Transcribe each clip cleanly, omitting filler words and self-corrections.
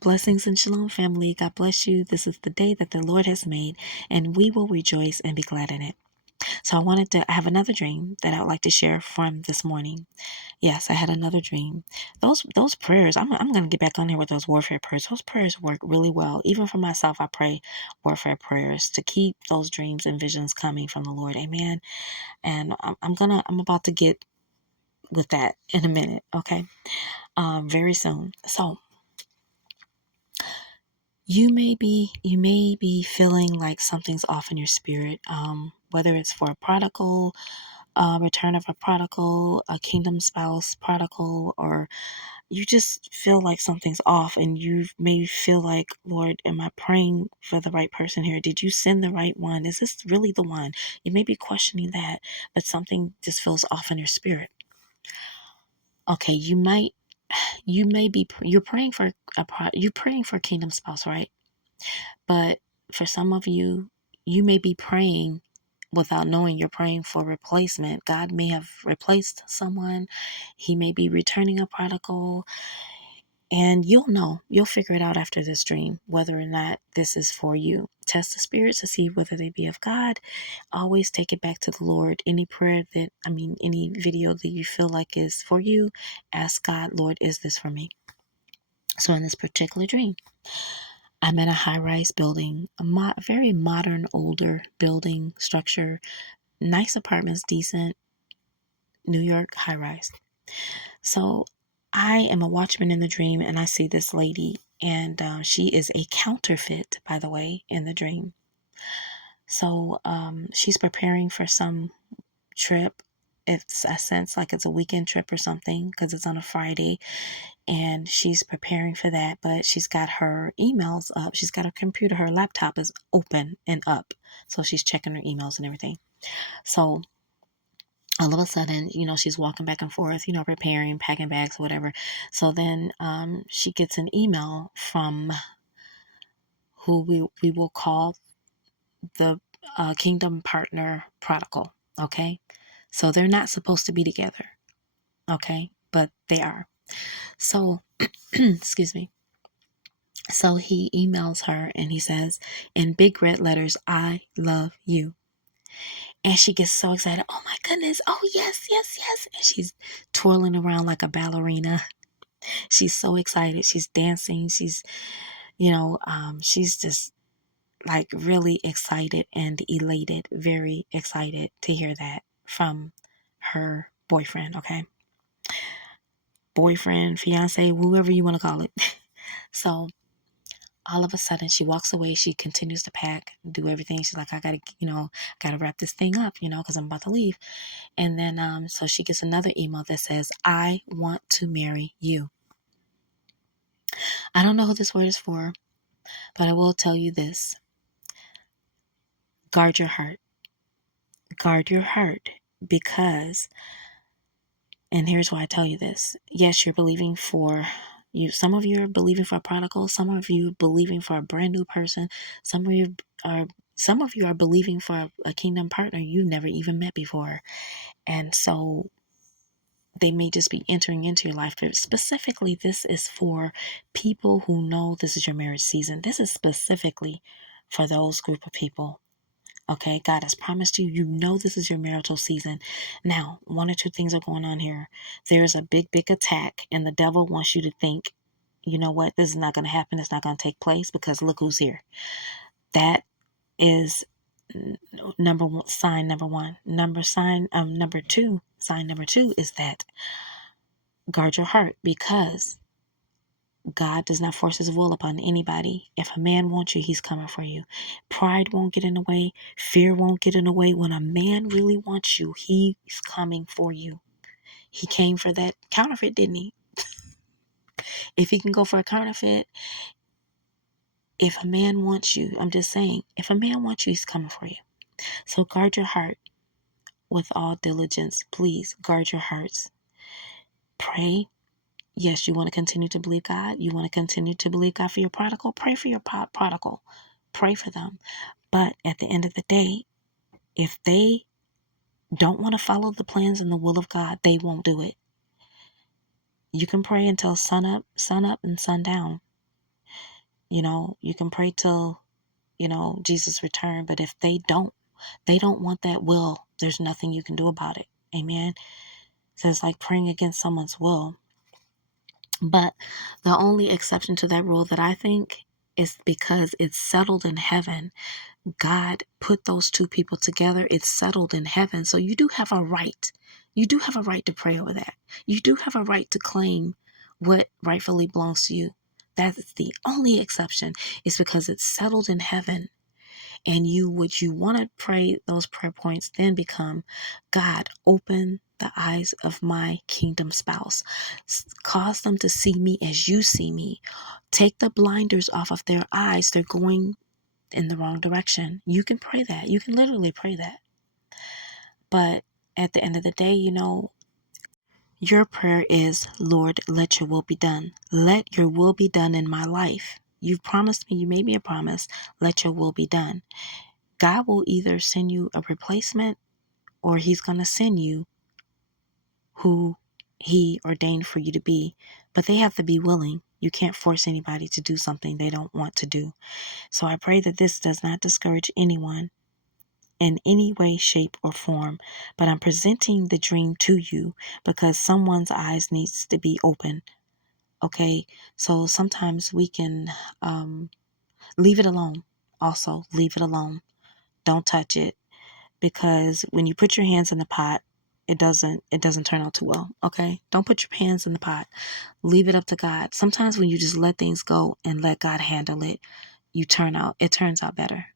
Blessings and shalom, family. God bless you. This is the day that the Lord has made, and we will rejoice and be glad in it. So I have another dream that I would like to share from this morning. Yes, I had another dream. Those prayers, I'm going to get back on here with those warfare prayers. Those prayers work really well. Even for myself, I pray warfare prayers to keep those dreams and visions coming from the Lord. Amen. And I'm about to get with that in a minute. Okay. Very soon. So, you may be feeling like something's off in your spirit, whether it's for a prodigal, return of a prodigal, a kingdom spouse prodigal, or you just feel like something's off, and you may feel like, Lord, am I praying for the right person here? Did you send the right one? Is this really the one? You may be questioning that, but something just feels off in your spirit. Okay, you're praying for you're praying for a kingdom spouse, right? But for some of you, you may be praying without knowing you're praying for replacement. God may have replaced someone. He may be returning a prodigal. And you'll figure it out after this dream, whether or not this is for you. Test the spirits to see whether they be of God. Always take it back to the Lord. Any video that you feel like is for you, ask God, Lord, is this for me? So in this particular dream, I'm in a high-rise building, a very modern, older building structure, nice apartments, decent, New York high-rise. So I am a watchman in the dream, and I see this lady, and she is a counterfeit, by the way, in the dream. So she's preparing for some trip. It's a sense like it's a weekend trip or something because it's on a Friday, and she's preparing for that. But she's got her emails up. She's got her computer. Her laptop is open and up, so she's checking her emails and everything. So all of a sudden, she's walking back and forth, preparing, packing bags, whatever. So then she gets an email from who we will call the kingdom partner prodigal. Okay. So they're not supposed to be together. Okay. But they are. So, excuse me. So he emails her and he says in big red letters, I love you. And she gets so excited. Oh my goodness. Oh, yes, yes, yes. And she's twirling around like a ballerina. She's so excited. She's dancing. She's just like really excited and elated, very excited to hear that from her boyfriend, okay? Boyfriend, fiance, whoever you want to call it. So all of a sudden she walks away. She continues to pack, do everything. She's like, I gotta wrap this thing up, because I'm about to leave. And then, so she gets another email that says, I want to marry you. I don't know who this word is for, but I will tell you this. Guard your heart. Guard your heart, because, and here's why I tell you this. Yes, you're believing for you. Some of you are believing for a prodigal. Some of you are believing for a brand new person. Some of you are believing for a kingdom partner you've never even met before. And so they may just be entering into your life. But specifically, this is for people who know this is your marriage season. This is specifically for those group of people. Okay, God has promised you. You know this is your marital season. Now, one or two things are going on here. There's a big, big attack, and the devil wants you to think, you know what, this is not going to happen. It's not going to take place because look who's here. That is number one, sign number one. Number two, sign number two is that guard your heart, because God does not force his will upon anybody. If a man wants you, he's coming for you. Pride won't get in the way. Fear won't get in the way. When a man really wants you, he's coming for you. He came for that counterfeit, didn't he? If he can go for a counterfeit, if a man wants you, I'm just saying, if a man wants you, he's coming for you. So guard your heart with all diligence. Please guard your hearts. Pray. Yes, you want to continue to believe God. You want to continue to believe God for your prodigal. Pray for your prodigal. Pray for them. But at the end of the day, if they don't want to follow the plans and the will of God, they won't do it. You can pray until sun up and sun down. You can pray till, Jesus return, but if they don't want that will, there's nothing you can do about it. Amen. So it's like praying against someone's will. But the only exception to that rule that I think is because it's settled in heaven. God put those two people together. It's settled in heaven. So you do have a right. You do have a right to pray over that. You do have a right to claim what rightfully belongs to you. That's the only exception, is because it's settled in heaven. And what you want to pray, those prayer points then become, God, open the eyes of my kingdom spouse. Cause them to see me as you see me. Take the blinders off of their eyes. They're going in the wrong direction. You can pray that. You can literally pray that. But at the end of the day, your prayer is, Lord, let your will be done. Let your will be done in my life. You've promised me, you made me a promise, let your will be done. God will either send you a replacement, or he's going to send you who he ordained for you to be. But they have to be willing. You can't force anybody to do something they don't want to do. So I pray that this does not discourage anyone in any way, shape, or form. But I'm presenting the dream to you because someone's eyes needs to be open. Okay? So sometimes we can leave it alone. Also, leave it alone. Don't touch it. Because when you put your hands in the pot, it doesn't turn out too well. Okay? Don't put your hands in the pot. Leave it up to God. Sometimes when you just let things go and let God handle it, it turns out better.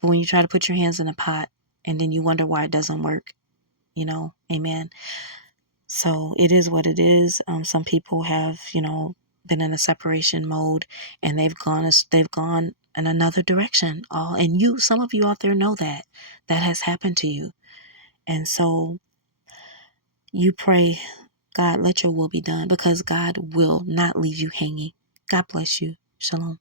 But when you try to put your hands in a pot and then you wonder why it doesn't work, amen. So it is what it is. Some people have, been in a separation mode, and they've gone in another direction. Some of you out there know that has happened to you. And so you pray, God, let your will be done, because God will not leave you hanging. God bless you. Shalom.